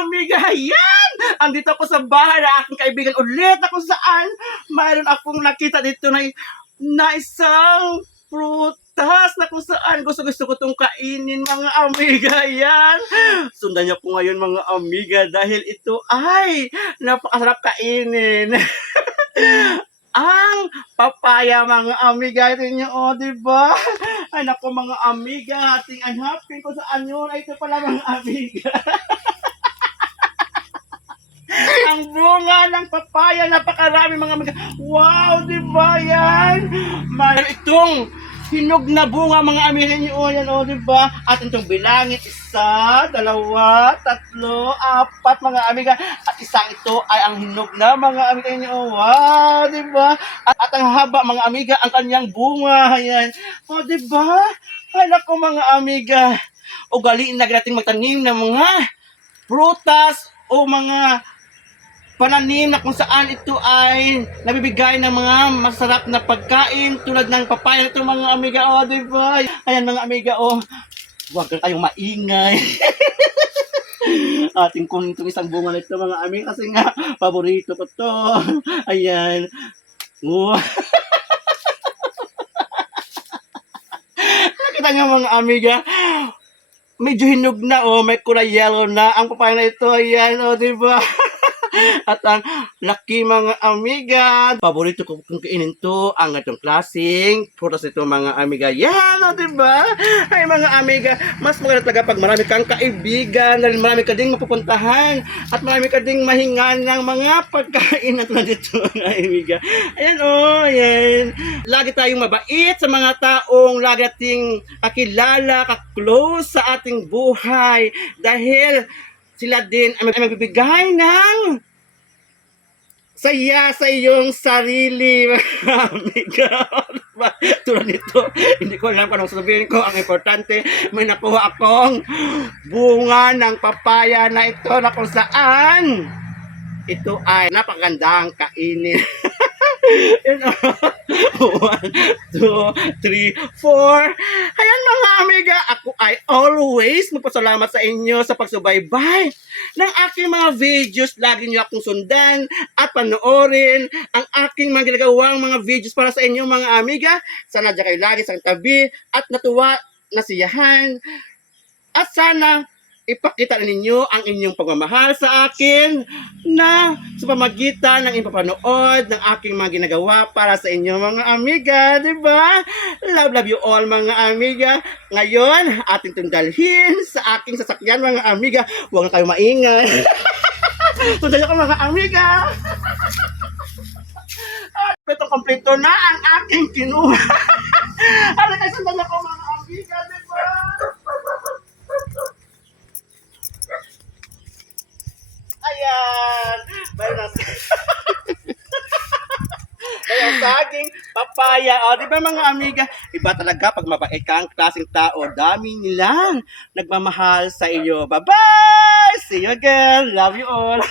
amiga, yan! Andito ako sa bahay na aking kaibigan ulit na kung saan mayroon akong nakita dito na isang prutas na kung saan gusto ko itong kainin mga amiga yan. Sundan niyo po ngayon mga amiga dahil ito ay napakasarap kainin. Ang papaya mga amiga, ito nyo, oh, diba? Ay, naku mga amiga, ating hanapin ko saan yun. Ay, ito pala mga amiga. Ang bunga ng papaya, napakarami mga amiga. Wow, diba yan? Mayroon itong hinog na bunga mga amiga nyo, oh, yan, oh, diba? At itong bilangit, 1, 2, 3, 4 mga amiga. At isang ito ay ang hinog na mga amiga nyo, oh, wow, diba? At ang haba mga amiga, ang kanyang bunga, yan. Oh, diba? Ay, naku mga amiga. Ugaliin na natin magtanim ng mga prutas o mga pananim na kung saan ito ay nabibigay ng mga masarap na pagkain tulad ng papaya nito mga amiga, oh, diba? Ayan mga amiga, oh, huwag kayong maingay. Ating kunin itong isang bunga nito mga amiga kasi nga, paborito ko to. Ayan. Oh. Nakita nyo mga amiga, medyo hinog na, oh, may kulay yellow na ang papaya na ito, ayan, oh, diba? At ang laki mga amiga, paborito ko kung kainin to ang itong klaseng prutas nito mga amiga. Yan, o diba? Ay mga amiga, mas maganda talaga pag marami kang kaibigan, dahil marami ka ding mapupuntahan at marami ka ding mahingan ng mga pagkain na tulad dito mga amiga. Ayan o, ayan. Lagi tayong mabait sa mga taong lagi nating kakilala, kaklose sa ating buhay dahil sila din ay magbibigay ng saya sa iyong sarili, amiga. Tulad nito, hindi ko alam kung anong sasabihin ko. Ang importante, may nakuha akong bunga ng papaya na ito na kung saan ito ay napakagandang kainin. 1, 2, 3, 4. Ayan mga amiga, ako ay always magpasalamat sa inyo sa pagsubaybay ng aking mga videos. Lagi niyo akong sundan at panoorin ang aking mga ginagawang mga videos para sa inyo mga amiga. Sana dyan kayo lagi sa tabi at natuwa, nasiyahan. At sana ipakita ninyo ang inyong pagmamahal sa akin na sa pamagitan ng inyong papanood ng aking mga ginagawa para sa inyo mga amiga, di ba? Love you all mga amiga. Ngayon, ating itong dalhin sa aking sasakyan mga amiga. Huwag na kayo maingay. Sundan ko mga amiga. At itong kompleto na ang aking kinuha. Ano kayo sundan ko mga amiga, di ba? Ayan! Mayroon na ayan, saging, papaya. O, di ba mga amiga? Iba talaga pag mabait ka ang klaseng tao. Dami nilang nagmamahal sa iyo. Bye-bye! See you again! Love you all!